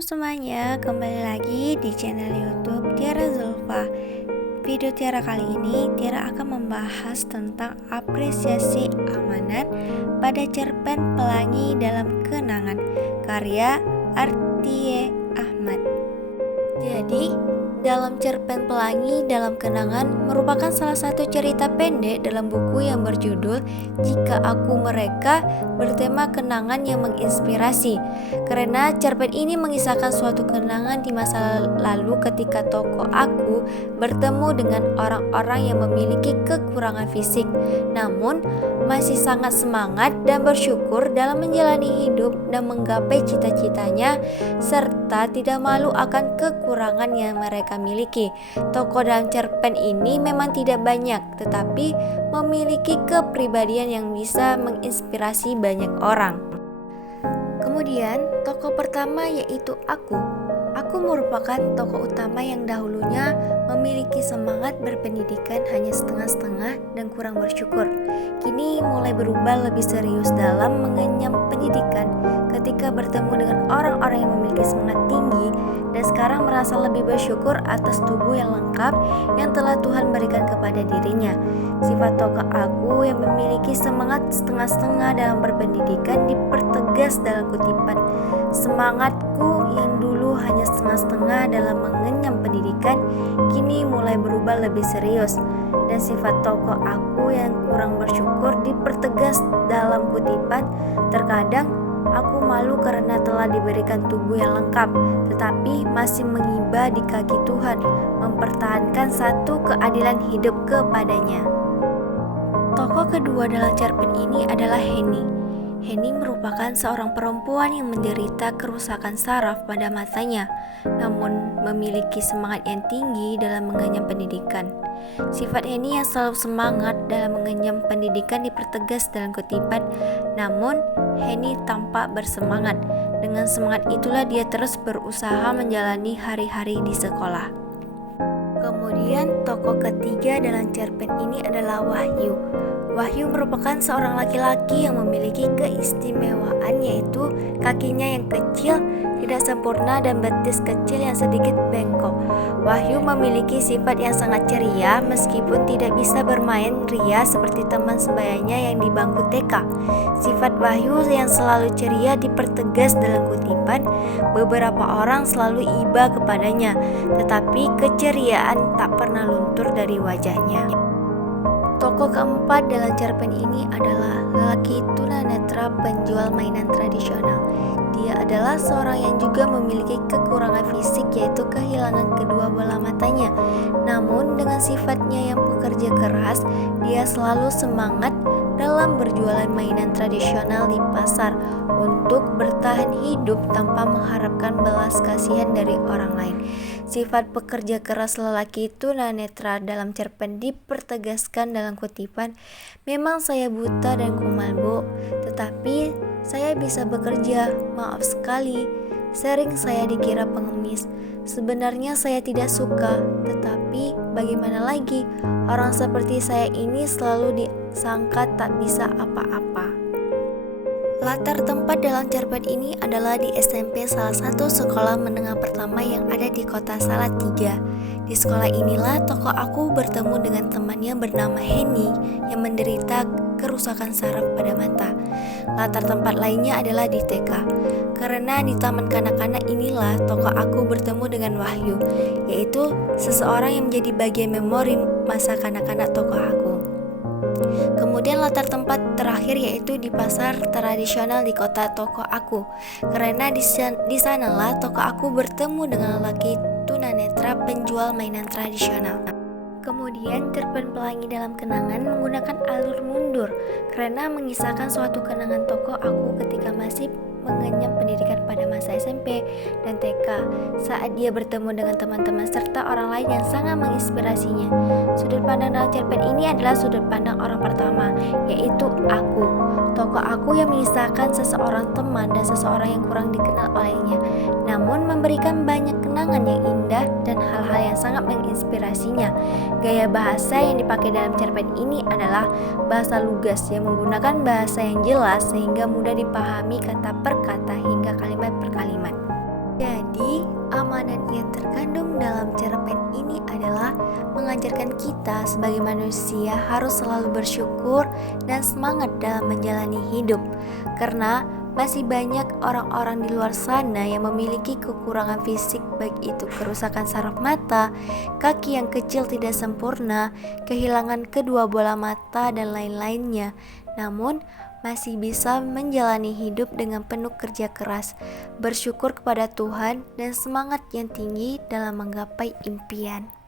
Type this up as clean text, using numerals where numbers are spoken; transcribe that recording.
semuanya, kembali lagi di channel YouTube Tiara Zulfa. Video Tiara kali ini, Tiara akan membahas tentang apresiasi amanat pada cerpen Pelangi dalam Kenangan, karya Artie Ahmad. Jadi, dalam cerpen Pelangi dalam Kenangan merupakan salah satu cerita pendek dalam buku yang berjudul Jika Aku Mereka, bertema kenangan yang menginspirasi. Karena cerpen ini mengisahkan suatu kenangan di masa lalu ketika tokoh aku bertemu dengan orang-orang yang memiliki kekurangan fisik, namun masih sangat semangat dan bersyukur dalam menjalani hidup dan menggapai cita-citanya, serta tidak malu akan kekurangan yang mereka miliki. Tokoh dalam cerpen ini memang tidak banyak, tetapi memiliki kepribadian yang bisa menginspirasi banyak orang. Kemudian, tokoh pertama yaitu aku. Aku merupakan tokoh utama yang dahulunya memiliki semangat berpendidikan hanya setengah-setengah dan kurang bersyukur. Kini mulai berubah lebih serius dalam mengenyam pendidikan ketika bertemu dengan orang-orang yang memiliki semangat tinggi, dan sekarang merasa lebih bersyukur atas tubuh yang lengkap yang telah Tuhan berikan kepada dirinya. Sifat tokoh aku yang memiliki semangat setengah-setengah dalam berpendidikan dipertegas dalam kutipan. Semangatku yang dulu hanya setengah-setengah dalam mengenyam pendidikan, kini mulai berubah lebih serius. Dan sifat tokoh aku yang kurang bersyukur dipertegas dalam kutipan. Terkadang aku malu karena telah diberikan tubuh yang lengkap, tetapi masih mengiba di kaki Tuhan, mempertahankan satu keadilan hidup kepadanya. Tokoh kedua dalam cerpen ini adalah Henny. Henny merupakan seorang perempuan yang menderita kerusakan saraf pada matanya, namun memiliki semangat yang tinggi dalam mengenyam pendidikan. Sifat Henny yang selalu semangat dalam mengenyam pendidikan dipertegas dalam kutipan, namun Henny tampak bersemangat. Dengan semangat itulah dia terus berusaha menjalani hari-hari di sekolah. Kemudian tokoh ketiga dalam cerpen ini adalah Wahyu. Wahyu merupakan seorang laki-laki yang memiliki keistimewaan, yaitu kakinya yang kecil, tidak sempurna, dan betis kecil yang sedikit bengkok. Wahyu memiliki sifat yang sangat ceria meskipun tidak bisa bermain ria seperti teman sebayanya yang di bangku TK. Sifat Wahyu yang selalu ceria dipertegas dalam kutipan. Beberapa orang selalu iba kepadanya, tetapi keceriaan tak pernah luntur dari wajahnya. Tokoh keempat dalam cerpen ini adalah lelaki tunanetra penjual mainan tradisional. Dia adalah seorang yang juga memiliki kekurangan fisik, yaitu kehilangan kedua bola matanya. Namun dengan sifatnya yang pekerja keras, dia selalu semangat dalam berjualan mainan tradisional di pasar untuk bertahan hidup tanpa mengharapkan belas kasihan dari orang lain. Sifat pekerja keras lelaki tunanetra dalam cerpen dipertegaskan dalam kutipan, memang saya buta dan kumal, Bu, tetapi saya bisa bekerja. Maaf sekali, sering saya dikira pengemis. Sebenarnya saya tidak suka, tetapi bagaimana lagi? Orang seperti saya ini selalu disangka tak bisa apa-apa. Latar tempat dalam cerpen ini adalah di SMP salah satu sekolah menengah pertama yang ada di kota Salatiga. Di sekolah inilah tokoh aku bertemu dengan temannya bernama Henny yang menderita kerusakan saraf pada mata. Latar tempat lainnya adalah di TK, karena di taman kanak-kanak inilah tokoh aku bertemu dengan Wahyu, yaitu seseorang yang menjadi bagian memori masa kanak-kanak tokoh aku. Kemudian latar tempat terakhir yaitu di pasar tradisional di kota tokoh aku, karena di sanalah tokoh aku bertemu dengan lelaki tunanetra penjual mainan tradisional. Kemudian cerpen Pelangi dalam Kenangan menggunakan alur mundur karena mengisahkan suatu kenangan tokoh aku ketika masih mengenyam pendidikan pada masa SMP dan TK, saat dia bertemu dengan teman-teman serta orang lain yang sangat menginspirasinya. Sudut pandang dalam cerpen ini adalah sudut pandang orang pertama, yaitu aku. Tokoh aku yang mengisahkan seseorang teman dan seseorang yang kurang dikenal olehnya, namun memberikan banyak kenangan yang indah dan hal-hal yang sangat menginspirasinya. Gaya bahasa yang dipakai dalam cerpen ini adalah bahasa lugas yang menggunakan bahasa yang jelas sehingga mudah dipahami kata per kata hingga kalimat per kalimat. Jadi Amanat yang terkandung dalam cerpen ini adalah mengajarkan kita sebagai manusia harus selalu bersyukur dan semangat dalam menjalani hidup. Karena masih banyak orang-orang di luar sana yang memiliki kekurangan fisik, baik itu kerusakan saraf mata, kaki yang kecil tidak sempurna, kehilangan kedua bola mata, dan lain-lainnya. Namun, masih bisa menjalani hidup dengan penuh kerja keras, bersyukur kepada Tuhan, dan semangat yang tinggi dalam menggapai impian.